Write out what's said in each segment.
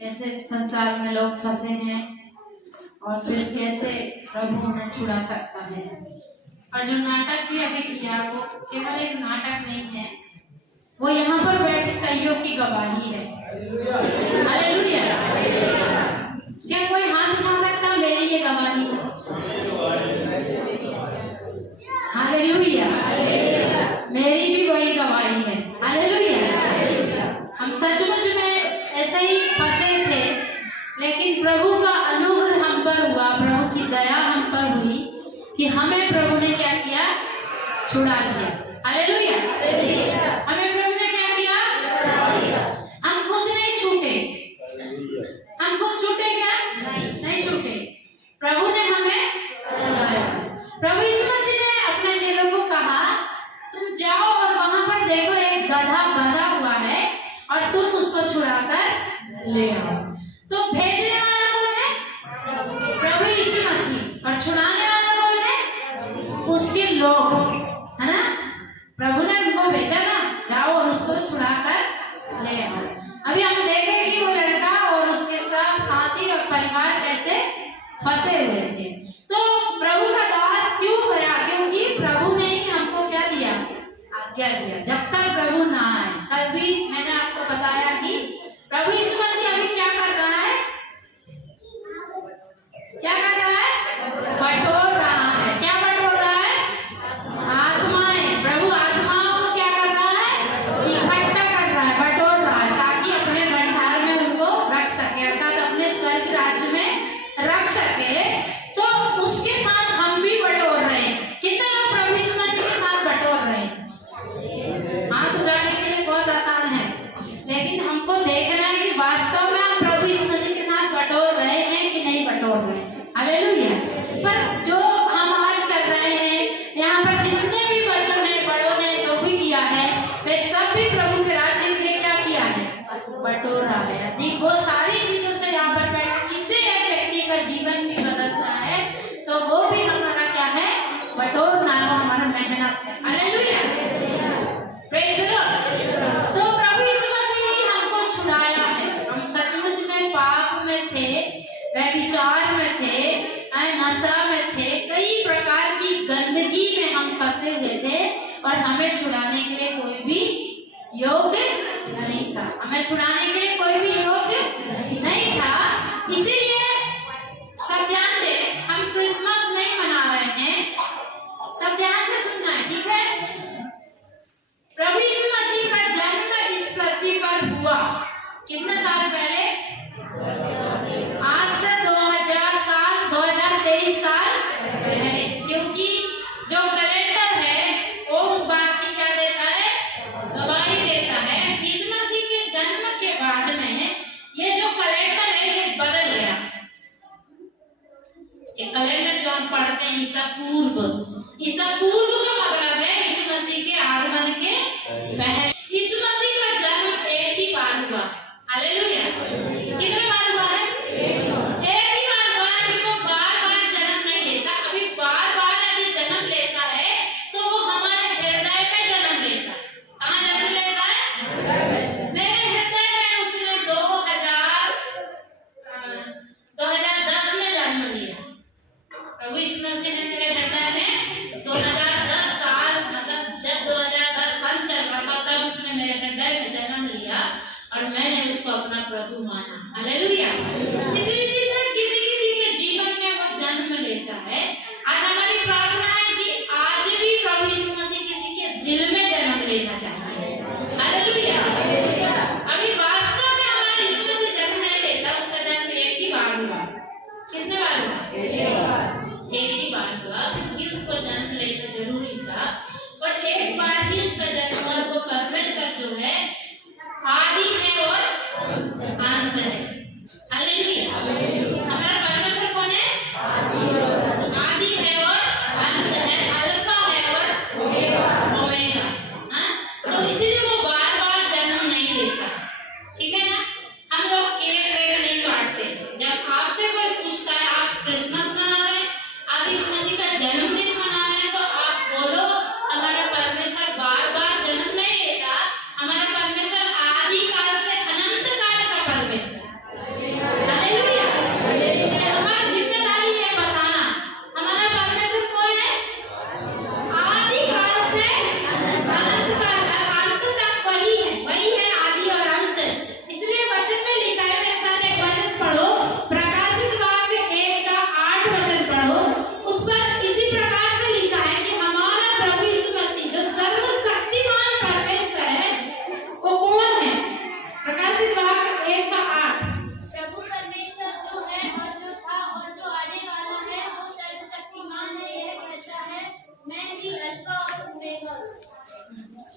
कैसे संसार में लोग फंसे हैं और फिर कैसे प्रभु उन्हें छुड़ा सकता है। और जो नाटक भी अभी किया वो केवल एक नाटक नहीं है, वो यहाँ पर बैठे कईयों की गवाही है। हालेलुया। क्या कोई हाथ उठा सकता मेरी ये गवाही है? हालेलुया। मेरी भी वही गवाही है। हालेलुया। हम सचमुच में ऐसे ही फंसे थे, लेकिन प्रभु का अनुग्रह हम पर हुआ, प्रभु की दया हम पर हुई कि हमें प्रभु ने क्या किया? छुड़ा लिया। हालेलुया। हमें प्रभु ने क्या किया? छुड़ा लिया। हम खुद नहीं छूटे। हम खुद छूटे क्या? नहीं छूटे। प्रभु ने हमें छुड़ाया। प्रभु यीशु मसीह ने अपने चेलों को कहा, तुम जाओ और वहां पर देखो एक गधा बंधा हुआ है और तुम उसको छुड़ाकर ले आओ। तो भेजने वाला कौन है? प्रभु यीशु मसीह। और छुड़ाने वाला कौन है? उसके लोग, है ना? प्रभु ने उनको भेजा ना, जाओ और उसको छुड़ाकर ले आओ। अभी हम देखें कि वो लड़का और उसके सब साथी और परिवार कैसे फंसे हुए थे। तो प्रभु का दास क्यों गया? क्योंकि प्रभु ने ही हमको क्या दिया? आज्ञा दिया। जब तक प्रभु ना आए, कल भी मैंने आपको बताया कि प्रभु यीशु मसीह अभी क्या कर रहा है? क्या कर रहा है? बटोर रहा है। क्या बटोर रहा है? आत्माएं। प्रभु आत्माओं को क्या कर रहा है? इकट्ठा कर रहा है, बटोर रहा है, ताकि अपने भंडार में उनको रख सके, अर्थात अपने स्वर्ग राज्य में रख सके। तो उसके साथ हम भी बटोर रहे हैं। कितने लोग प्रभु यीशु मसीह के साथ बटोर रहे हैं? हाथ उठाने के लिए बहुत आसान है, लेकिन हमको देखना है कि वास्तव में हम प्रभु यीशु मसीह के साथ बटोर रहे हैं कि नहीं बटोर रहे हैं। हालेलुया। पर जो हम आज कर रहे हैं, यहाँ पर जितने भी बच्चों ने, बड़ों ने जो भी किया है, वे सब भी प्रभु के राज्य के लिए क्या किया है? बटोरा है। यदि वो सारी चीजों से यहाँ पर बैठा किसी एक व्यक्ति का जीवन भी बदलता है, तो वो भी हमारा क्या है? बटोरना है, वो हमारा मेहनत है। हालेलुया। Praise the Lord. तो प्रभु यीशु मसीह ने हमको छुड़ाया है। हम सचमुच में पाप में थे, व्यभिचार में थे, नशा में थे, कई प्रकार की गंदगी में हम फंसे हुए थे और हमें छुड़ाने के लिए कोई भी योग्य नहीं था। हमें छुड़ाने के लिए कोई भी योग्य नहीं था। इसीलिए सब ध्यान दें, हम क्रिसमस नहीं मना रहे हैं। सब ध्यान से सुनना है, ठीक है? प्रभु यीशु मसीह का जन्म इस पृथ्वी पर हुआ कितने साल पहले? आज से 2000 साल, 2023 साल पहले। क्योंकि जो कैलेंडर है वो उस बात की क्या देता है? गवाही देता है। यीशु मसीह के जन्म के बाद में ये जो कैलेंडर है ये बदल गया। ये कैलेंडर जो हम पढ़ते हैं ईसा पूर्व का मतलब है यीशु मसीह के आगमन के पहले। यीशु मसीह का जन्म एक ही बार हुआ। हालेलुया। कितने बार हुआ है? एक ही बार हुआ है। वो बार-बार जन्म नहीं लेता। अभी बार-बार यदि जन्म लेता है तो वो हमारे हृदय में जन्म लेता है। कहाँ जन्म लेता है? मेरे हृदय में उसने 2010 में जन्म लिया। प्रभु यीशु मसीह ने मेरे हृदय में 2010 साल, मतलब जब 2010 साल चल रहा था तब उसने मेरे हृदय में जन्म लिया और मैंने उसको अपना प्रभु माना। हालेलुया। इसी रीति से किसी के जीवन में वो जन्म लेता है। आज हमारी प्रार्थना है कि आज भी प्रभु यीशु मसीह किसी के दिल में जन्म लेना चाहता है। हालेलुया। अभी वास्तव में हमारा यीशु मसीह जन्म नहीं लेता, उसका जन्म एक ही बार हुआ। कितने बार हुआ? एक ही बार हुआ, क्योंकि उसको जन्म लेना जरूरी था। पर एक बार ही उसका जन्म, और वो परमेश्वर जो है आदि है और अंत है। हालेलुया। हमारा परमेश्वर कौन है? आदि है और अंत है, अल्फा है और ओमेगा। हाँ, तो इसीलिए वो बार-बार जन्म नहीं लेता। ठीक है ना? हम लोग केक वेक नहीं काटते। जब आपसे कोई पूछता है आप क्रिसमस मना रहे हैं, आप यीशु मसीह का जन्मदिन मना रहे हैं, तो आप बोलो हमारा परमेश्वर बार-बार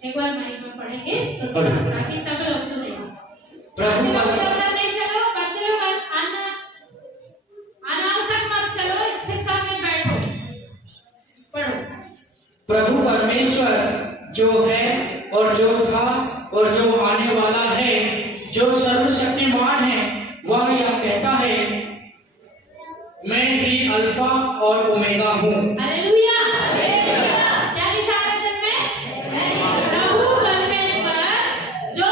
एक बार माइक में पढ़ेंगे तो ताकि सब लोग सुने। प्रभु नहीं चलो बच्चे लोग अनावश्यक मत चलो, स्थिरता में बैठो, पढ़ो। प्रभु परमेश्वर जो है और जो था और जो आने वाला है, जो सर्वशक्तिमान है, वह यह कहता है, मैं ही अल्फा और ओमेगा हूँ। हालेलुया। क्या लिखा है वचन में? प्रभु परमेश्वर जो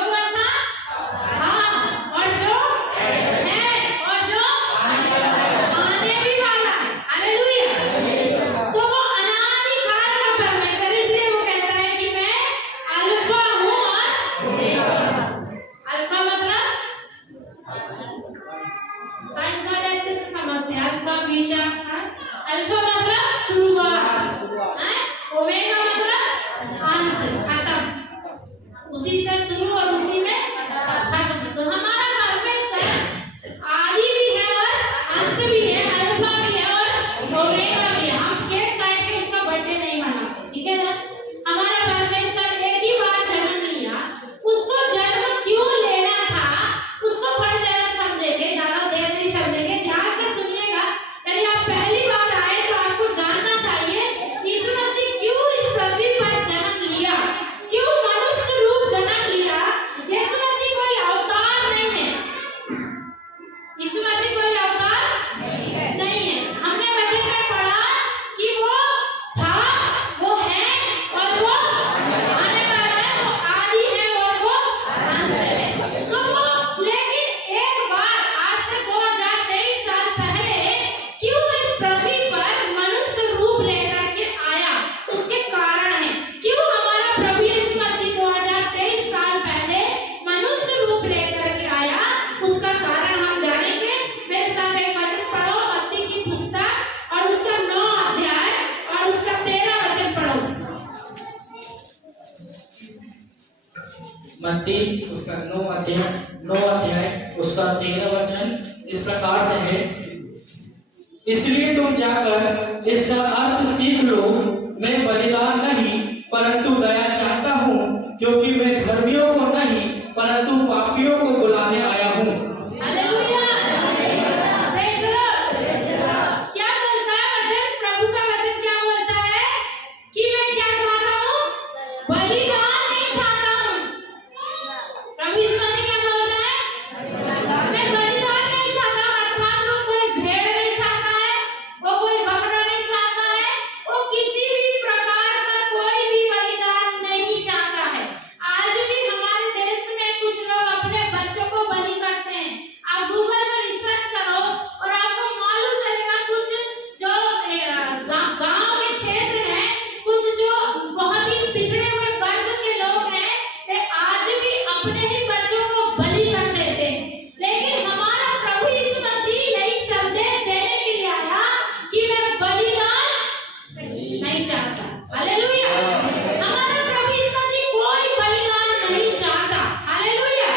कौन था? हाँ, और जो है और जो आने भी वाला है। हालेलुया। तो वो अनादिकाल का परमेश्वर, इसलिए वो कहता है कि मैं अल्फा हूँ और अल्फा मतलब साइंस वाले अच्छे से समझते हैं। अल्फा बीटा, अल्फा मतलब शुरुआत, ओमेगा मतलब अंत, खत्म, उसी से शुरू और उसी में खत्म। तो हमारा परमेश्वर आदि भी है और अंत भी है, अल्फा भी है और ओमेगा भी है। हम केक काट के उसका बर्थडे नहीं मनाते, ठीक है ना? हमारा परमेश्वर एक ही बार जन्म लिया, उसको जन्म क्यों लेना था उसको थोड़ी देर समझेंगे, ज्यादा देर नहीं समझेंगे, ध्यान से सुनिएगा। यदि आप पहली बार आए तो आपको जानना चाहिए यीशु मसीह क्यों इस पृथ्वी पर जन्म लिया, क्यों मनुष्य रूप जन्म लिया। यीशु मसीह कोई अवतार नहीं है, यीशु मसीह कोई अवतार नहीं है। हमने वचन में पढ़ा कि वो था, वो है और वो आने वाला है, वो आदि है और वो अंत है। तो वो लेकिन एक बार आज से 2023 साल पहले क्यों इस पृथ्वी पर मनुष्य रूप लेकर के आया, उसके कारण है। क्यों हमारा प्रभु यीशु मसीह 2023 साल पहले मनुष्य रूप लेकर के आया, उसका कारण हम जानेंगे। मेरे साथ एक वचन पढ़ो, मत्ती की पुस्तक और उसका 9 अध्याय और उसका 13 वचन पढ़ो। मत्ती उसका 9 अध्याय उसका 13 वचन इस प्रकार से है, इसलिए तुम जाकर इसका अर्थ सीख लो, मैं बलिदान नहीं परंतु दया चाहता हूँ, क्योंकि मैं धर्मियों को नहीं परंतु पापियों को बुलाने आया हूँ। हालेलुया। Praise the Lord. क्या बोलता है वचन? प्रभु का वचन क्या बोलता है कि मैं क्या चाहता हूँ? बलिदान नहीं चाहता हूँ। प्रभु यीशु मसीह क्या बोल रहा है? मैं बलिदान नहीं चाहता, अर्थात वो कोई भेड़ नहीं चाहता है, वो कोई बकरा नहीं चाहता है, वो किसी भी प्रकार का कोई भी बलिदान नहीं चाहता है। आज भी हमारे देश में कुछ लोग अपने बच्चों को बलि करते हैं। आप गूगल में रिसर्च करो और आपको मालूम चलेगा, कुछ जो गांव के क्षेत्र हैं, कुछ जो बहुत ही पिछड़े हुए वर्ग के लोग हैं, वे आज भी अपने ही बच्चों को बलि कर देते हैं। लेकिन हमारा प्रभु यीशु मसीह यही संदेश देने के लिए आया कि मैं बलिदान नहीं चाहता। हालेलुया। हमारा प्रभु यीशु मसीह कोई बलिदान नहीं चाहता। हालेलुया।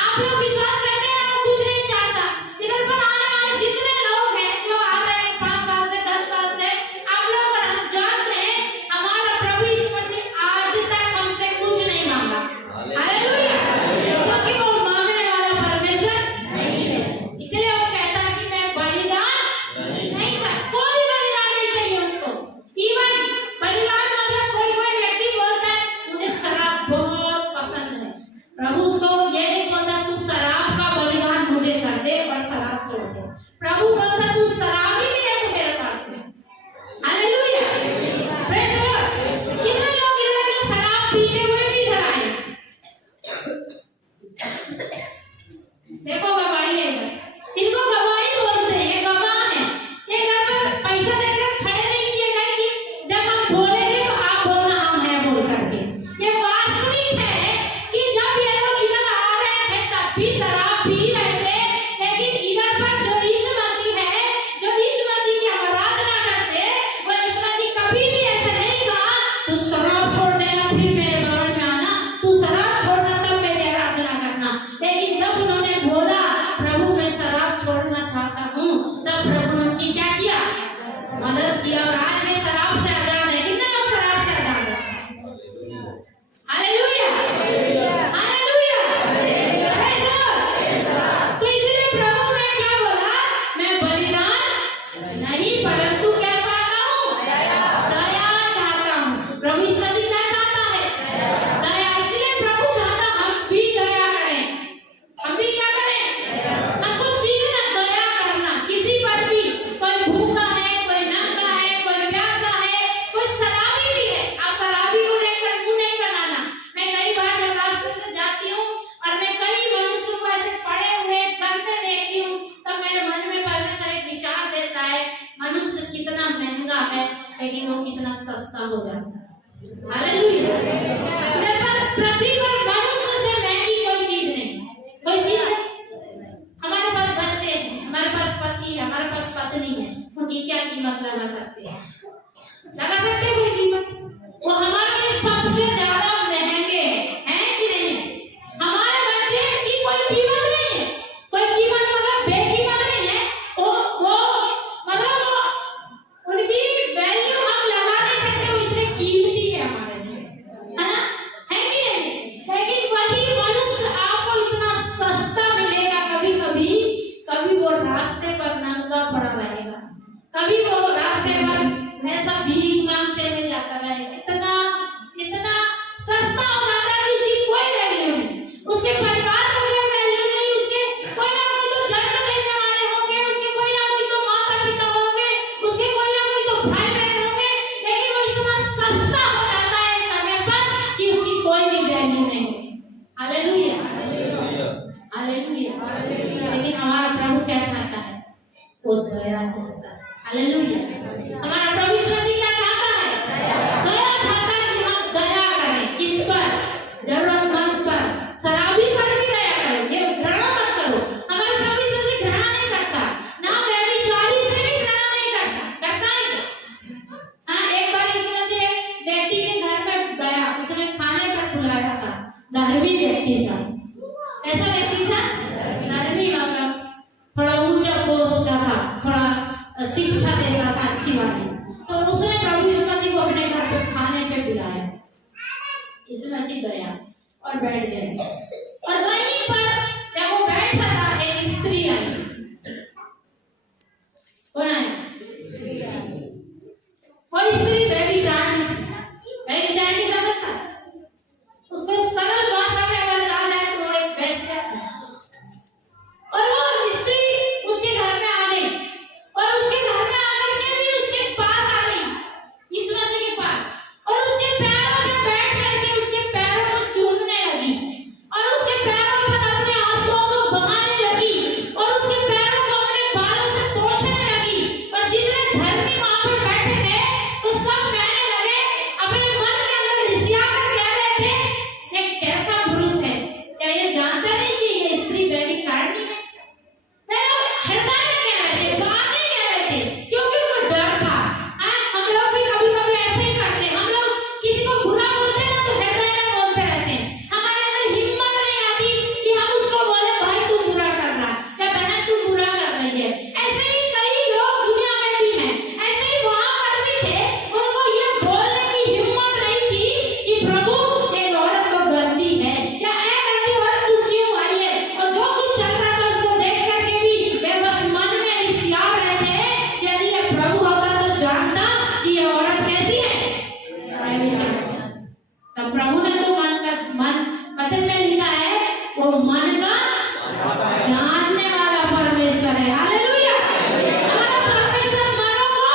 आप लोग विश्वास करते हैं वो कुछ नहीं चाहता। इधर पर आने वाले जितने लोग हैं जो आ रहे हैं 5 साल से 10 साल से, आप लोग और हम जानते हैं हमारा प्रभु यीशु मसीह आज तक हमसे कुछ नहीं मांगा। हालेलुया। क्योंकि वो मांगने वाला परमेश्वर नहीं है, इसलिए वो कहता है कि मैं बलिदान नहीं चाहता। कोई बलिदान नहीं चाहिए उसको। इवन बलिदान मतलब कोई व्यक्ति बोलता है मुझे शराब बहुत पसंद है, प्रभु उसको ये नहीं बोलता तू शराब का बलिदान मुझे कर दे और शराब छोड़ दे। प्रभु बोलता तू शराबी भी है तो मेरे पास में। हालेलुया। Praise the Lord. कितने लोग इधर जो शराब पीते हुए भी इधर आए? देखो गवाही है इधर, इनको गवाही बोलते हैं, ये गवाह हैं। ये इधर पर पैसा देकर खड़े नहीं किए गए कि जब हम बोलेंगे तो आप बोलना हम हैं बोल करके। ये वास्तविक है कि जब ये लोग इधर आ रहे थे तब भी शराब पी रहे थे, लेकिन इधर पर जो यीशु मसीह है, जो यीशु मसीह की आराधना करते, वो यीशु मसीह कभी भी ऐसा नहीं कहा तू शराब छोड़ देना फिर मेरे भवन में आना, तू शराब छोड़ना तब मेरी आराधना करना। लेकिन जब उन्होंने बोला प्रभु मैं शराब छोड़ना चाहता हूँ, तब प्रभु ने उनकी क्या किया? मदद किया। और आज मैं लेकिन वो कितना सस्ता हो जाता है। हालेलुया। पृथ्वी पर मनुष्य से महंगी कोई चीज नहीं, कोई चीज है। हमारे पास बच्चे हैं, हमारे पास पति है, हमारे पास पत्नी है, उनकी क्या कीमत लगा सकते हैं? लगा सकते हैं कोई कीमत? वो हमारे लिए सबसे ज्यादा महंगे हैं कि नहीं है? हमारे बच्चे की कोई कीमत नहीं है, कोई कीमत मतलब बेकीमत नहीं है। वो मतलब वो उनकी वैल्यू हम लगा नहीं सकते, वो इतने कीमती है हमारे लिए, है ना? है कि नहीं? लेकिन वही मनुष्य आपको इतना सस्ता मिलेगा। कभी कभी कभी वो रास्ते पर नंगा पड़ा रहेगा, कभी वो रास्ते पर ऐसा भीख मांगते हुए जाता रहेगा। इतना इतना सस्ता हो जाता है कि उसकी कोई वैल्यू नहीं, उसके परिवार को कोई वैल्यू नहीं, उसके कोई ना कोई तो जन्म देने वाले होंगे, उसके कोई ना कोई तो माता पिता होंगे, उसके कोई ना कोई तो भाई बहन होंगे, लेकिन वो इतना सस्ता हो जाता है एक समय पर कि उसकी कोई भी वैल्यू नहीं। Hallelujah, hallelujah. लेकिन हमारा प्रभु क्या चाहता है? वो दया चाहता है। हालेलुया। हमारा प्रभु यीशु मसीह क्या चाहता है? दया चाहता है कि हम दया करें। किस पर? जरूरतमंद पर, शराबी पर भी दया करो। ये घृणा मत करो। हमारा प्रभु यीशु मसीह घृणा नहीं करता, ना व्यभिचारी से भी घृणा नहीं करता। करता है क्या? हाँ, एक बार यीशु मसीह एक व्यक्ति के घर पर गया, उसने खाने पर बुलाया था। धर्मी व्यक्ति था। कैसा व्यक्ति था? धर्मी, मतलब थोड़ा ऊंचा पोस्ट का था, थोड़ा शिक्षा देता था अच्छी वाली। तो उसने प्रभु यीशु मसीह को अपने घर पे खाने पे बुलाया। यीशु मसीह गया और बैठ गया, और वहीं पर जब वो बैठा था एक स्त्री आई। कौन आई? वो स्त्री व्यभिचारिणी थी। व्यभिचारिणी समझता? उसको सरल भाषा में अगर कहा जाए तो वो एक वेश्या थी। और वो स्त्री उसके घर में आ गई, और उसके घर में आकर के भी उसके पास आ गई, यीशु मसीह के पास, और उसके पैरों में बैठ करके उसके पैरों को चूमने लगी, और उसके पैरों पर अपने आंसुओं को बहाने लगी, और उसके पैरों को अपने बालों से पोंछने लगी। और जितने धर्मी वहां पर बैठे थे तो सब कहने लगे, अपने मन के अंदर रिसिया कर कह रहे थे, ये कैसा पुरुष है? क्या ये जानता नहीं कि ये स्त्री व्यभिचारिणी है? हृदय में कह रहे थे, बाहर नहीं कह रहे थे, क्योंकि उनको डर था। हम लोग भी कभी कभी ऐसे ही करते हैं। हम लोग किसी को बुरा बोलते हैं ना तो हृदय में बोलते रहते हैं। हमारे अंदर हिम्मत नहीं आती कि हम उसको बोले, भाई तू बुरा कर रहा है या बहन तू बुरा कर रही है। ऐसे ही कई लोग दुनिया में भी हैं, ऐसे ही वहां पर भी थे। उनको ये बोलने की हिम्मत नहीं थी कि प्रभु एक औरत को गलती है, या एक गलती औरत तू क्यों आई है। और जो कुछ चल रहा था उसको देख करके भी वे बस मन में रिसिया रहे थे। यदि ये प्रभु होता तो जानता कि ये औरत कैसी है, तब प्रभु ने तो मन वचन में लिखा है, वो मन का जानने वाला परमेश्वर है। हालेलुया। हमारा परमेश्वर मनों को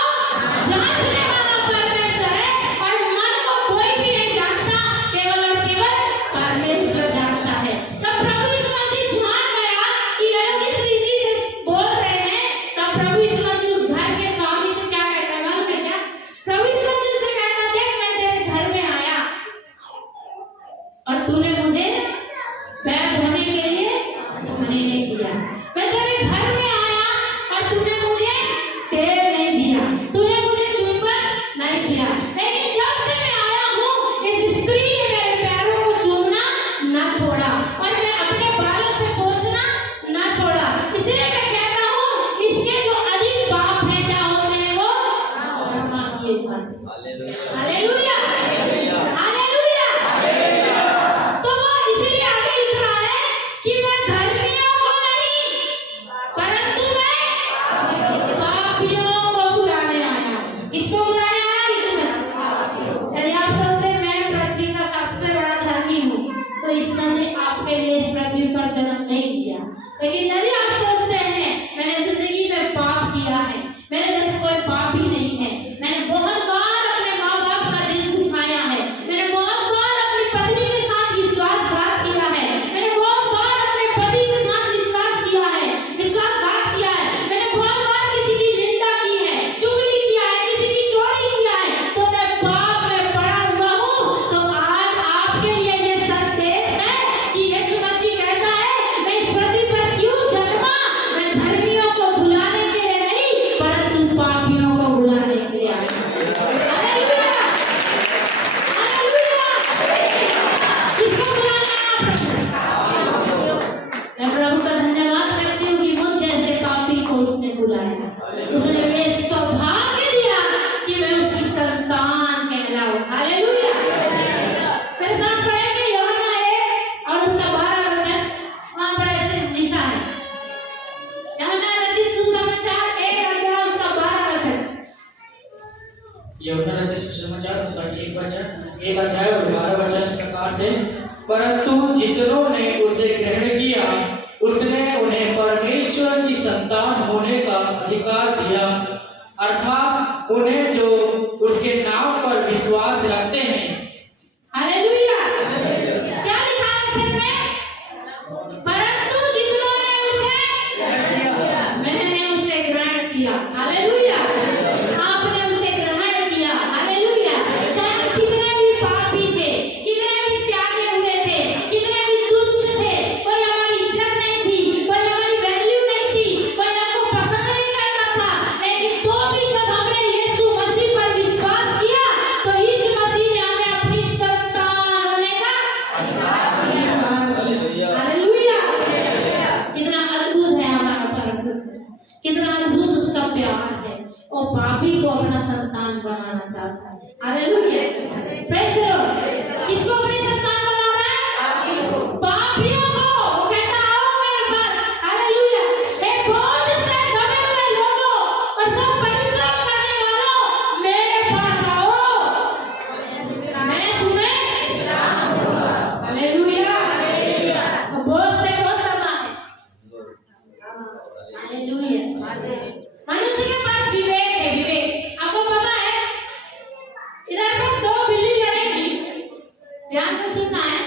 जांचने वाला परमेश्वर है, और मन को कोई भी नहीं जानता, केवल और केवल परमेश्वर जानता है। तब प्रभु यीशु मसीह जान गया कि ये लोग इस रीति से बोल रहे हैं। तब प्रभु यीशु मसीह उस घर के स्वामी से क्या कहता है? मालूम है क्या? प्रभु यीशु मसीह से कहता, देख मैं तेरे घर में आया और तूने मुझे पैर धोने के लिए पानी नहीं दिया। मैं तेरे घर में आया और तूने मुझे तेल नहीं दिया, तूने मुझे चुंबन नहीं दिया। लेकिन जब से मैं आया हूँ, इस स्त्री ने मेरे पैरों को चूमना ना छोड़ा, और मैं अपने बालों से पोंछना ना छोड़ा। इसलिए मैं कहता हूँ, इसके जो अधिक पाप है क्या होते हैं वो क्षमा किए जाते हैं। Hallelujah, hallelujah. तो वो इसलिए आगे लिख रहा है कि मैं धर्मियों को नहीं, परंतु मैं पापियों को बुलाने आया। किसको बुलाने आया? यीशु मसीह। यदि आप सोचते हैं मैं पृथ्वी का सबसे बड़ा धर्मी हूँ, तो इसमें से आपके लिए इस पृथ्वी पर जन्म नहीं लिया। लेकिन यदि आप सोचते हैं मैंने जिंदगी में पाप किया है, मेरे जैसे कोई पाप ही नहीं है, मैंने बहुत बार अपने माँ बाप का दिल दुखाया है, मैंने बहुत बार अपनी पत्नी के साथ विश्वासघात किया है, मैंने बहुत बार अपने पति के साथ विश्वासघात किया है, मैंने बहुत बार किसी की निंदा की है, चुगली किया है, किसी की चोरी किया बुलाया, उसने मुझे सौभाग्य दिया कि मैं उसकी संतान कहलाऊं। हालेलुया। मेरे साथ पढ़ेंगे यूहन्ना 1 और उसका 12 वचन, वहां पर ऐसे लिखा है, यूहन्ना रचित सुसमाचार 1 अध्याय उसका 12 वचन। यूहन्ना रचित सुसमाचार उसका 1 वचन 1 अध्याय और 12 वचन इस प्रकार से, परंतु जितनों ने उसे ग्रहण किया उसने उन्हें परमेश्वर की संतान होने का अधिकार दिया, अर्थात उन्हें जो उसके नाम पर विश्वास रखते हैं। हालेलुया। क्या लिखा है वचन में? परंतु जितनों ने उसे मैंने उसे ग्रहण किया। हालेलुया। आपने उसे ग्रहण किया। हालेलुया। चाहे कितने भी पापी थे, कितने भी त्यागे हुए थे, कितने भी तुच्छ थे, कोई हमारी इज्जत नहीं थी, कोई हमारी वैल्यू नहीं थी, कोई हमको पसंद नहीं करता था, लेकिन तो भी जब हमने यीशु मसीह पर विश्वास किया तो यीशु मसीह ने हमें अपनी संतान होने का अधिकार दिया। हालेलुया। कितना अद्भुत है हमारा परमेश्वर, कितना अद्भुत उसका प्यार है। वो पापी को अपना संतान बनाना चाहता है। हालेलुया। Praise the Lord. किसको अपनी संतान बना रहा है? पापियों को। वो कहता है आओ मेरे पास। हालेलुया। हे बोझ से दबे हुए लोगों और सब परिश्रम करने वालों, मेरे पास आओ, मैं तुम्हें विश्राम दूंगा। हालेलुया। वो बोझ से कौन दबा है? हालेलुया। मनुष्य के पास विवेक है। विवेक आपको पता है, इधर पर 2 बिल्ली लड़ेगी, ध्यान से सुनना है।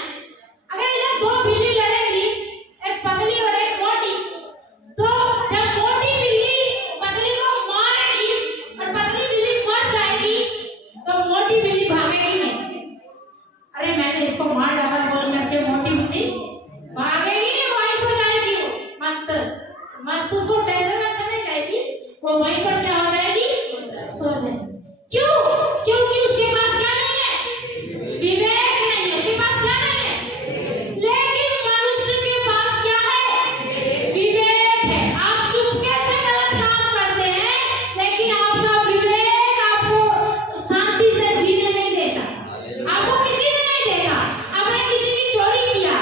अगर इधर 2 बिल्ली लड़ेगी, एक पतली और एक मोटी, तो जब मोटी बिल्ली पतली को मारेगी और पतली बिल्ली मर जाएगी तो मोटी बिल्ली भागेगी नहीं। अरे मैंने इसको मार डाला बोल करके मोटी बिल्ली भागेगी नहीं, वहीं सो जाएगी। वो मस्त मस्त उसको टेंशन में नहीं जाएगी, वो वहीं पर क्या हो जाएगी? सो जाएगी। क्यों? क्योंकि उसके पास क्या नहीं है? विवेक नहीं है। उसके पास क्या नहीं है? लेकिन मनुष्य के पास क्या है? विवेक है। आप चुपके से गलत काम करते हैं, लेकिन आपका विवेक आपको शांति से जीने नहीं देता। आपको किसी ने नहीं देखा, आपने किसी की चोरी किया,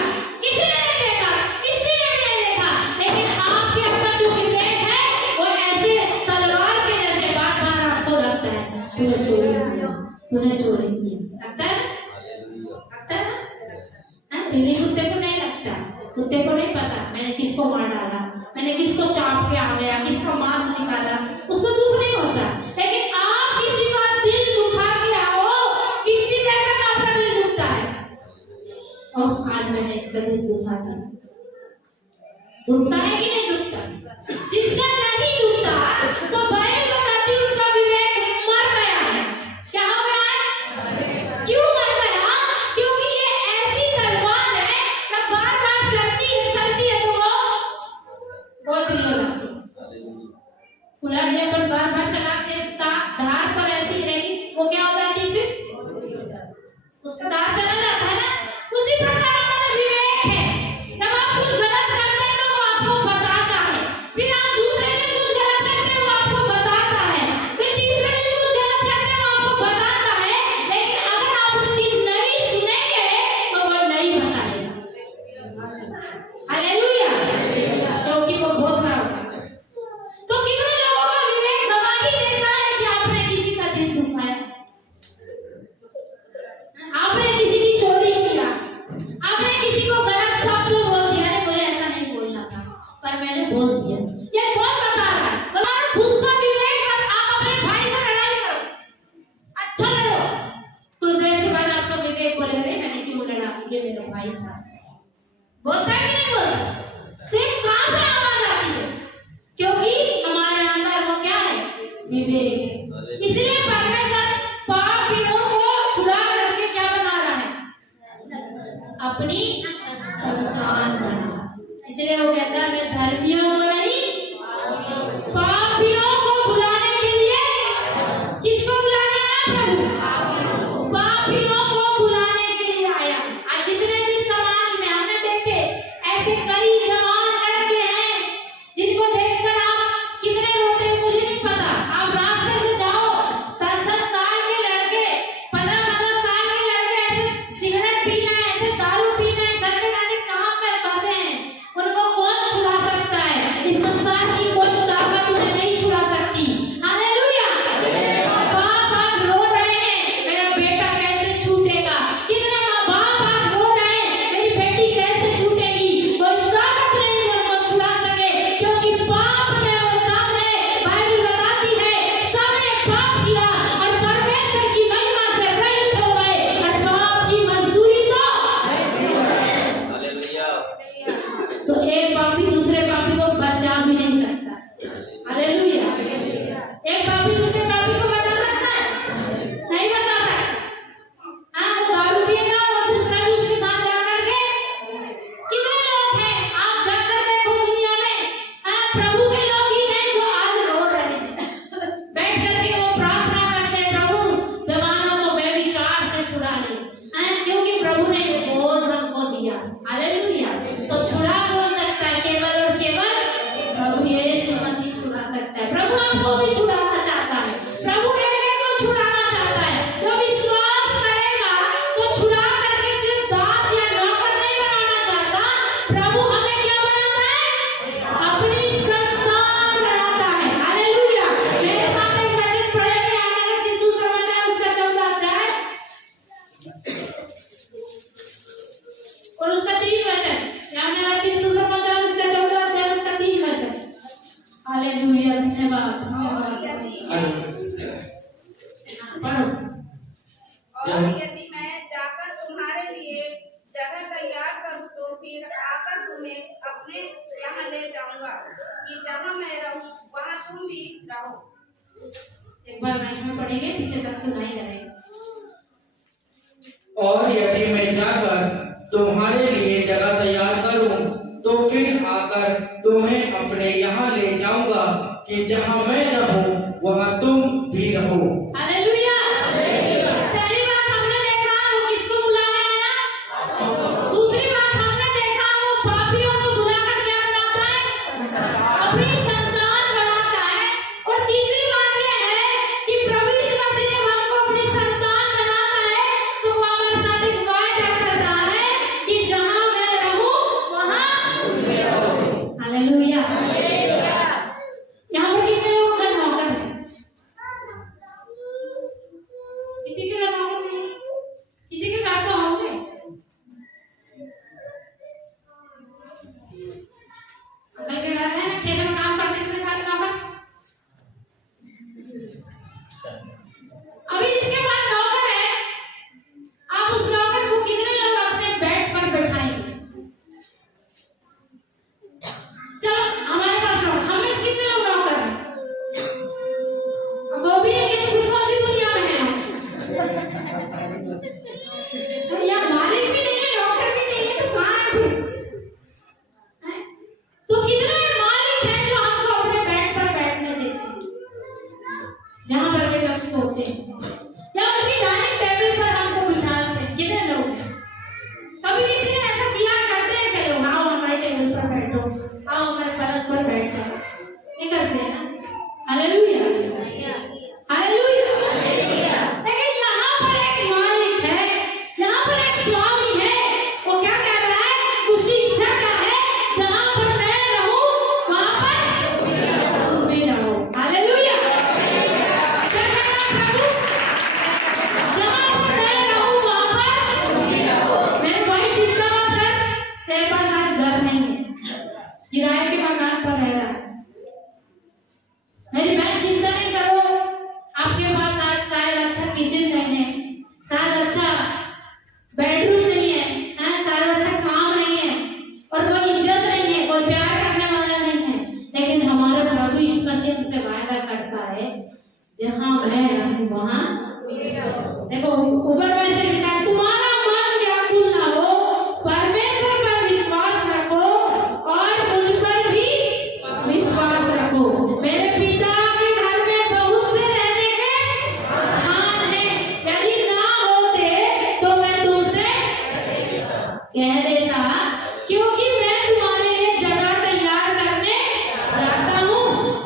किसी ने नहीं देखा, किसी ने भी नहीं देखा, लेकिन आपके अंदर जो विवेक है वो ऐसे तलवार के जैसे बार बार आपको लगता है तूने चोरी किया, तूने चोरी किया। लगता है? लगता है ना? बिल्ली कुत्ते को नहीं लगता। कुत्ते को नहीं पता मैंने किसको मार डाला, मैंने किसको चाट के आ गया, किसका मांस निकाला, उसको दुख नहीं होता। लेकिन आप किसी का दिल दुखा के आओ, कितनी देर तक आपका दिल दुखता है? और आज मैंने इसका दिल दुखा था। दुखता है कि नहीं दुखता? जिसका नहीं दुखता तो बाइबल बताती है उसका विवेक मर गया है। क्या हो गया है? क्यों मर गया? क्योंकि ये ऐसी तलवार है कि बार बार चलती है तो वो बोझली हो जाती है। कुल्हाड़ी पर बार बार चला के धार पर रहती है, लेकिन वो क्या हो जाती है? फिर उसका धार चला जाता है ना। उसी प्रकार हमारा विवेक है। जब आप कुछ गलत करते हैं तो वो आपको बताता है, फिर आप दूसरे दिन कुछ गलत करते हैं वो आपको बताता है, फिर तीसरे दिन कुछ गलत करते हैं वो आपको बताता है। लेकिन अगर आप उसकी नहीं सुनेंगे तो वो नहीं बताएगा। हालेलुया। क्योंकि वो बहुत खराब है। तो कितने लोगों का विवेक गवाही देता है कि आपने किसी का दिल दुखाया, आपने किसी की चोरी किया, आपने किसी को गलत शब्द बोल दिया। अरे मुझे ऐसा नहीं बोलना था पर मैंने बोल दिया। ये कौन बता रहा है? तुम्हारा खुद का विवेक। और आप अपने भाई से लड़ाई करो, अच्छा लड़ो, कुछ देर के बाद आपका विवेक बोले अरे मैंने क्यों लड़ा, ये मेरा भाई था। बोलता है कि नहीं बोलता? तो ये कहां से आवाज आती है? क्योंकि हमारे अंदर वो क्या है? विवेक। इसलिए परमेश्वर पापियों को छुड़ा करके क्या बना रहा है? अपनी संतान बना। इसलिए वो कहता है मैं धर्मियों को नहीं पापियों को बुलाने के लिए। किसको बुलाने आया प्रभु? पापियों को बुलाने के लिए आया। आज जितने भी समाज में हमने देखे ऐसे कई जवान लड़के हैं जिनको देखकर आप कितने रोते प्रभु के लोग ही हैं जो आज रो रहे हैं। बैठ करके वो प्रार्थना करते हैं, प्रभु जवानों को व्यभिचार से छुड़ा ले, क्योंकि प्रभु ने ये बोझ हमको दिया। हालेलुया। तो छुड़ा कौन सकता है? केवल और केवल प्रभु यीशु मसीह छुड़ा सकता है। प्रभु आपको भी छुड़ाना चाहता है। प्रभु एक-एक को छुड़ाना चाहता है। जो विश्वास करेगा तो छुड़ा करके सिर्फ दास या नौकर नहीं बनाना चाहता। प्रभु हमें क्या बनाता है? अपनी संतान बनाता है। हालेलुया। मेरे साथ एक वचन पढ़ेंगे, हमारा यीशु समाचार उसका 14 अध्याय और उसका 3 वचन। हमारा यीशु समाचार उसका 14 अध्याय उसका 3 वचन। हालेलुया। धन्यवाद। पढ़ो। और यदि मैं जाकर तुम्हारे लिए जगह तैयार करूं तो फिर आकर तुम्हें अपने यहाँ ले जाऊंगा कि जहाँ मैं रहूं वहाँ तुम भी रहो। एक बार माइक में पढ़ेंगे, पीछे तक सुनाई जाएगा। और यदि मैं जाकर तुम्हारे लिए जगह तैयार करूं तो फिर आकर तुम्हें अपने यहाँ ले जाऊंगा कि जहाँ मैं रहूं वहाँ तुम भी रहो। हालेलुया। पहली बात हमने देखा वो किसको बुलाने आया। दूसरी बात हमने देखा वो पापियों को बुलाकर क्या बनाता है? अपनी संतान बनाता है। और तीसरी बात ये है कि प्रभु यीशु मसीह जब हमको अपनी संतान बनाता है तो वो हमारे साथ एक वायदा करता है कि जहाँ मैं रहूं वहाँ तुम भी रहो। हालेलुया। यहाँ पर कितने लोग घर नौकर हैं? किसी के घर नौकर नहीं, किसी के घर तो होंगे। अंकल के घर है ना, खेत में काम करते हैं सारे नौकर। अभी जिसके पास नौकर है, आप उस नौकर को कितने लोग अपने बेड पर बैठाएंगे? चलो हमारे पास हम में से कितने लोग नौकर हैं? अब वो भी है कि तुम कौन सी दुनिया में है? या मालिक भी नहीं है, नौकर भी नहीं है, तो कहाँ है फिर? हैं? तो कितने मालिक हैं जो हमको अपने बेड पर बैठने देते हैं, जहाँ पर वे लोग सोते हैं, या उनकी डाइनिंग टेबल पर हमको बिठाते हैं? कितने लोग हैं? कभी किसी ने ऐसा किया करते हैं क्या लोग? आओ हमारे टेबल पर बैठो, आओ हमारे पलंग पर बैठ जाओ, ये करते हैं ना? हालेलुया। हालेलुया। लेकिन यहाँ पर एक मालिक है, यहाँ पर एक स्वामी है। वो क्या कह रहा है? उसकी जगह है जहाँ पर मैं रहूं वहाँ पर तुम भी रहो। हालेलुया। क्या कह रहा है प्रभु? जहाँ पर मैं रहूं वहाँ पर तुम भी रहो। मेरे भाई चिंता मत कर, तेरे पास आज घर नहीं है, किराए के मकान पर रह रहा है। मेरी बहन चिंता नहीं करो, आपके पास आज शायद अच्छा किचन नहीं है, शायद अच्छा बेडरूम नहीं है, शायद अच्छा काम नहीं है, और कोई इज्जत नहीं है, कोई प्यार करने वाला नहीं है। लेकिन हमारा प्रभु यीशु मसीह हमसे वायदा करता है, जहाँ मैं रहूं वहाँ देखो ऊपर में से लिखा है, तुम्हारा मन व्याकुल ना हो, परमेश्वर पर विश्वास रखो और मुझ पर भी विश्वास रखो। मेरे पिता के घर में बहुत से रहने के स्थान हैं, यदि ना होते तो मैं तुमसे कह देता, क्योंकि मैं तुम्हारे लिए जगह तैयार करने जाता हूँ।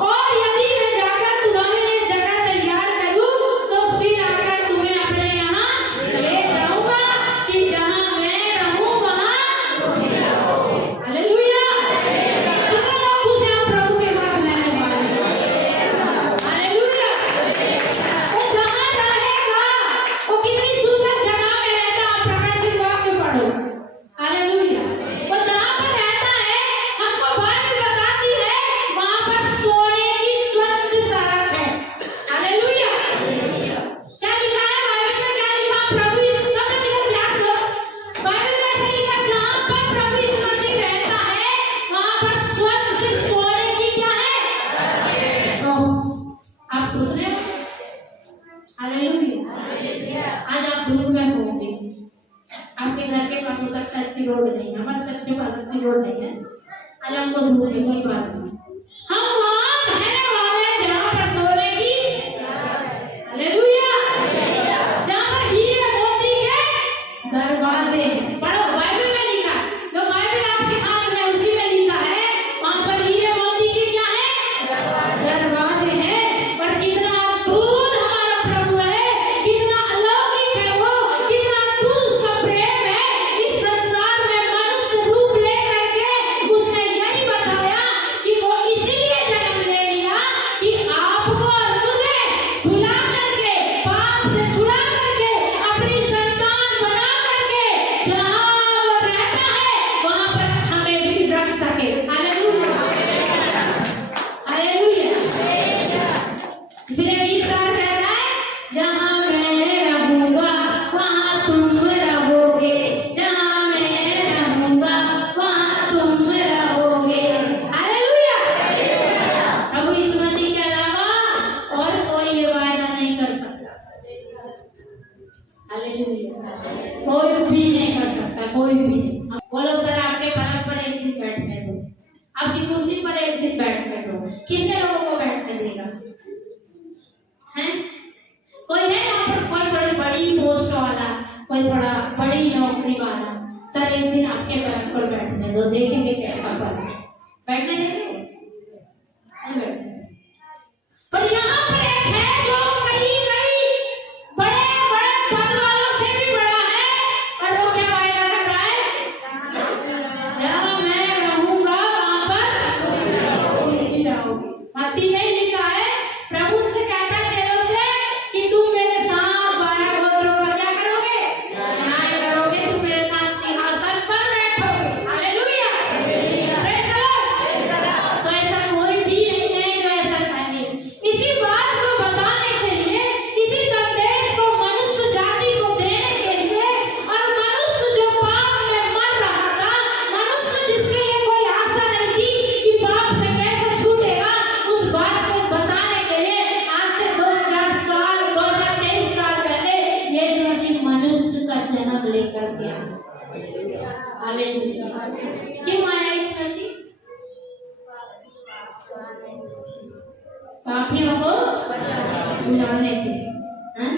और यदि मैं जाकर तुम्हारे लिए जगह तैयार करूँ तो फिर आकर तुम्हें अपने यहाँ ले जाऊंगा कि जहाँ मैं रहूं वहाँ तुम भी रहो। हालेलुया। कितने लोग खुश हैं प्रभु के साथ रहने वाले? हालेलुया। वो जहाँ रहेगा वो कितनी सुंदर जगह में रहता। आप प्रकाशित वाक्य पढ़ो। हालेलुया। वो जहाँ पर रहता है, हमको बाइबल बताती है, वहाँ पर सोने की स्वच्छ सड़क है। हालेलुया। क्या लिखा है बाइबल में? क्या लिखा? प्रभु यीशु, सबने लिखा, ध्यान दो। बाइबल में ऐसा लिखा, जहाँ पर प्रभु यीशु मसीह रहता है वहाँ पर स्वच्छ सोने की क्या है? ओह, आप पूछ रहे हो? हालेलुया। आज आप दूर में होंगे, आपके घर के पास हो सकता है अच्छी रोड नहीं है, हमारे चर्च के पास अच्छी रोड नहीं है, आज हमको दूर है, कोई बात नहीं। आपकी कुर्सी पर एक दिन बैठने दो। कितने लोगों को बैठने देगा? हैं? कोई है यहाँ पर कोई थोड़ी बड़ी पोस्ट वाला, कोई थोड़ा बड़ी नौकरी वाला? सर एक दिन आपके बैठ पर बैठने दो, देखेंगे कैसा पल। बैठने देंगे? नहीं बैठने। पर यहाँ पर एक है जो कई बड़े बड़े पद वालों से भी बड़ा है, और वो क्या वायदा कर रहा है? जहाँ मैं रहूंगा वहां पर तुम भी रहोगे। मत्ती में लिखा है, प्रभु से कहता है चेलों से कि तुम मेरे साथ 12 गोत्रों का क्या करोगे? न्याय करोगे, तुम मेरे साथ सिंहासन पर बैठोगे। Hallelujah, praise the Lord. तो ऐसा कोई भी नहीं है जो ऐसा कहे। इसी बात को बताने के लिए, इसी संदेश को मनुष्य जाति को देने के लिए, और मनुष्य जो पाप में मर रहा था, मनुष्य जिसके लिए कोई आशा नहीं थी कि पाप से कैसे छूटेगा, उस बात को बताने के लिए आज से 2023 साल पहले यीशु मसीह मनुष्य का जन्म लेकर के आया। हालेलुया। क्यों आया यीशु मसीह? पापियों को बुलाने के लिए,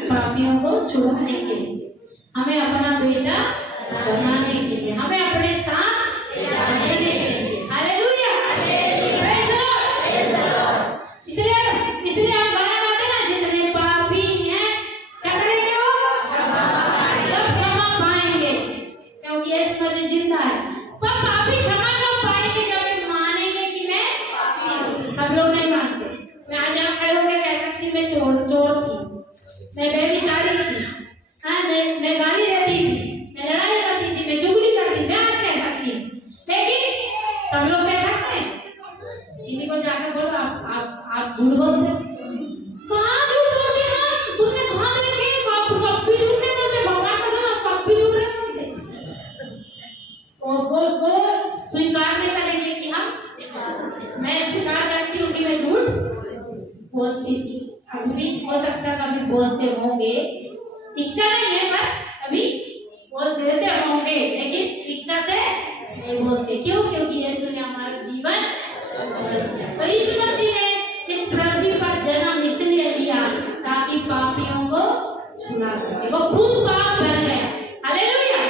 पापियों को छुड़ाने के लिए, हमें अपना बेटा बनाने के लिए, हमें अपने साथ रहने के लिए। Hallelujah, praise the Lord. इसलिए हम गाना गाते हैं, जितने पापी हैं क्या करेंगे? वो सब क्षमा पाएंगे, क्योंकि यीशु मसीह जिंदा है। पर पापी क्षमा कब पाएंगे? जब वे मानेंगे कि मैं पापी हूँ। सब लोग नहीं मानते। मैं आज यहाँ खड़े होकर कह सकती मैं चोर थी, मैं बेविचारी थी, मैं गाली देती थी, मैं लड़ाई करती थी, मैं चुगली करती थी, मैं आज कह सकती हूँ। लेकिन सब लोग कह सकते हैं? किसी को जाकर बोलो आप झूठ बोलते। कहाँ झूठ बोलते हम? तुमने कहाँ देखे? आप कभी झूठ नहीं बोलते। भगवान कसम, आप कभी झूठ नहीं बोलते। वो स्वीकार नहीं करेंगे कि मैं स्वीकार करती हूँ कि मैं झूठ बोलती थी। अभी भी हो सकता है कभी बोलते होंगे, इच्छा नहीं है पर कभी बोल देते होंगे, लेकिन इच्छा से नहीं बोलते। क्यों? क्योंकि यीशु ने हमारा जीवन बदल दिया। तो यीशु मसीह ने इस पृथ्वी पर जन्म इसलिए लिया ताकि पापियों को छुड़ा सके। वो खुद पाप बन गया। हालेलुया।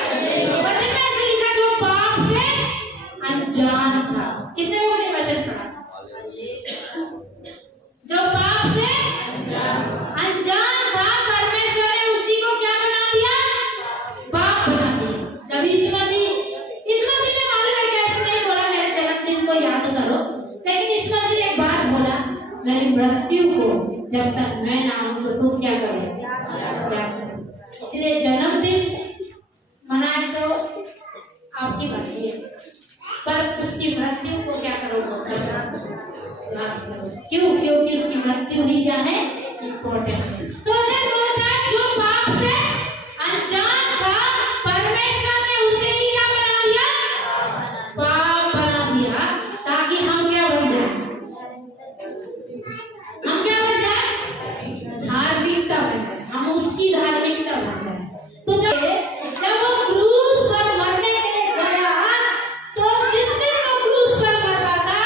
वचन में ऐसे लिखा, जो पाप से अनजान था। कितने लोगों ने वचन पढ़ा? जो पाप से अनजान था, परमेश्वर ने उसी को क्या बना दिया? पाप बना दिया। जब यीशु मसीह ने मालूम है कैसे नहीं बोला मेरे जन्मदिन को याद करो, लेकिन यीशु मसीह ने एक बात बोला, मेरी मृत्यु को जब तक मैं ना आऊं तो तुम क्या करोगे? इसलिए जन्मदिन मनाए तो आपकी मर्जी है, पर उसकी मृत्यु को क्या करोगे? क्यों? क्योंकि उसकी मृत्यु ही क्या है? इम्पोर्टेंट है। तो जब बोलता है जो पाप से अनजान था, परमेश्वर ने उसे ही क्या बना दिया? पाप बना दिया, ताकि हम क्या बन जाए? हम क्या बन जाए? धार्मिकता बन जाए, हम उसकी धार्मिकता बन जाए। तो जब वो क्रूस पर मरने के लिए गया, तो जिस दिन वो क्रूस पर मर रहा था,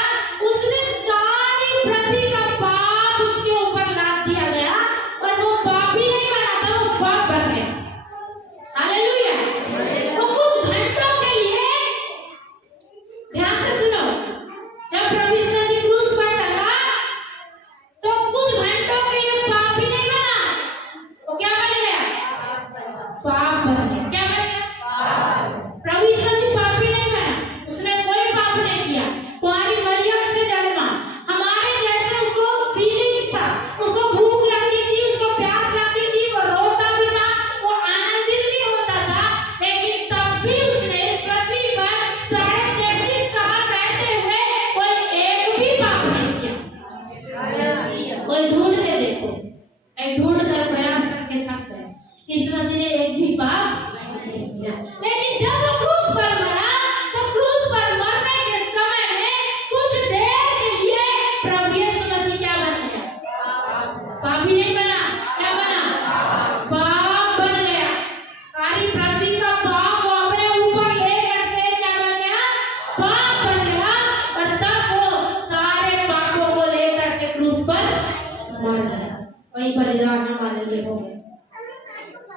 उस दिन सारी पृथ्वी का पाप उसके ऊपर लाद दिया गया, और वो पाप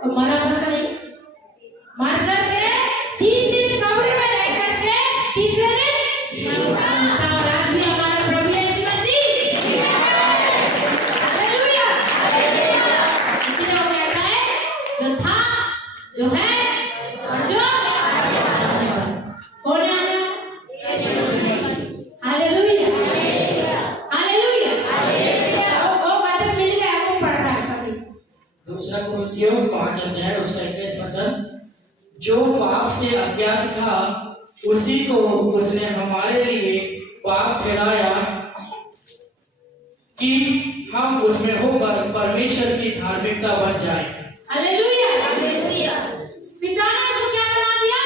और मरा बसा नहीं, मर करके 3 दिन कब्र में रह करके तीसरे दिन और आज भी हमारा प्रभु यीशु मसीह हालेलुया। इसलिए वो कहता है जो था, जो है और जो कौन है? Hallelujah hallelujah. वो वचन मिल गया, वो पढ़ रहा है सभी। दूसरा कुरिन्थियों 5 अध्याय उसका 21 वचन, जो पाप से अज्ञात था उसी को उसने हमारे लिए पाप ठहराया कि हम उसमें होकर परमेश्वर की धार्मिकता बन जाए। Hallelujah hallelujah. पिता ने उसको क्या बना दिया?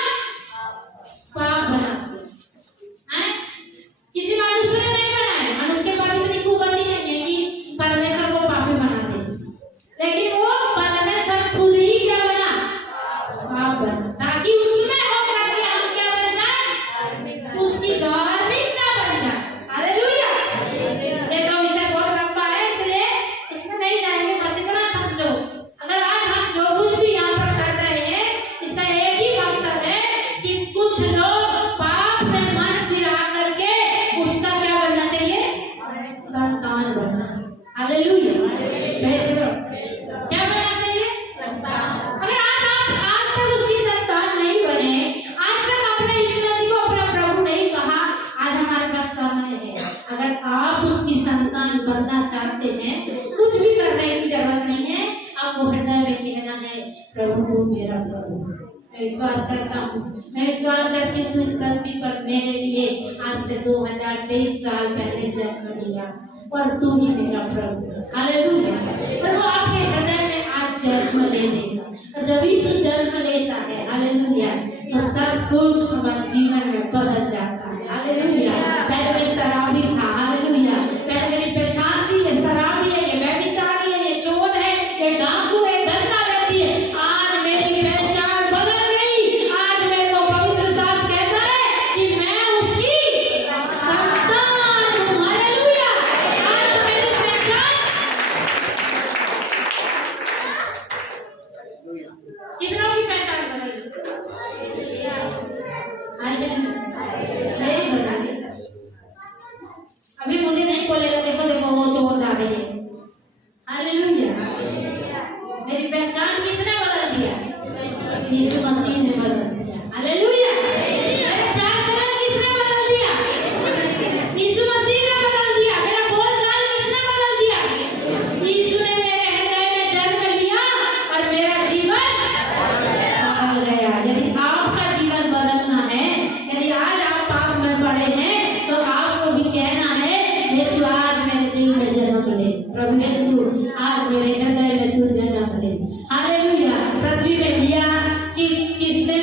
पाप बना दिया। हैं? किसी मनुष्य ने नहीं बनाया। मनुष्य के पास इतनी कुबुद्धि नहीं है कि परमेश्वर को पापी बना दे, लेकिन वो परमेश्वर खुद ही क्या बना? पाप बना, ताकि उसमें होकर के हम क्या बन जाए? उसकी धार्मिकता बन जाए। हालेलुया। ये तो विषय बहुत लंबा है, इसलिए इसमें नहीं जाएंगे, बस इतना समझो। अगर आज हम जो कुछ भी यहाँ पर कर रहे हैं, इसका एक ही मकसद है कि कुछ लोग पाप से मन फिरा करके उसका क्या बनना चाहिए? संतान बनना चाहिए। Hallelujah praise the Lord. क्या बनना चाहिए? संतान। अगर आज तक उसकी संतान नहीं बने, आज तक आपने यीशु मसीह को अपना प्रभु नहीं कहा, आज हमारे पास समय है। अगर आप उसकी संतान बनना चाहते हैं, कुछ भी करने की जरूरत नहीं है, आपको हृदय में कहना है, प्रभु तू मेरा प्रभु। मैं विश्वास करता हूँ, मैं विश्वास करती हूँ, तू इस पृथ्वी पर मेरे लिए आज से 2023 साल पहले जन्म लिया और तू ही मेरा प्रभु। हालेलुया। और वो आपके हृदय में आज जन्म ले लेगा, और जब यीशु जन्म लेता है, हालेलुया, तो सब कुछ हमारे जीवन में बदल जाता है। हालेलुया। पहले मैं शराबी था, हालेलुया, पहले मेरी पहचान थी ये शराबी है, ये व्यभिचारी है, ये चोर है, ये डाकू है, गंदा व्यक्ति है। आज मेरी पहचान बदल गई। आज मेरे को पवित्र शास्त्र कहता है कि मैं उसकी संतान हूँ। हालेलुया। आज मेरी पहचान कितनों की पहचान बदल गई? हालेलुया। मेरी बदल गई। अभी मुझे नहीं बोलेगा, देखो देखो वो चोर जा रही है। हालेलुया। मेरी पहचान किसने बदल दिया? यीशु मसीह ने बदल दिया। हालेलुया। मेरा चाल चलन किसने बदल दिया? यीशु मसीह ने बदल दिया। मेरा बोल चाल किसने बदल दिया? यीशु ने मेरे हृदय में जन्म लिया और मेरा जीवन बदल गया। यदि आपका जीवन बदलना है, यदि आज आप पाप में पड़े हैं, तो आपको भी कहना है, यीशु आज मेरे दिल में जन्म ले। प्रभु यीशु आज मेरे हृदय में तू जन्म ले। हालेलुया। पृथ्वी में लिया कि किसने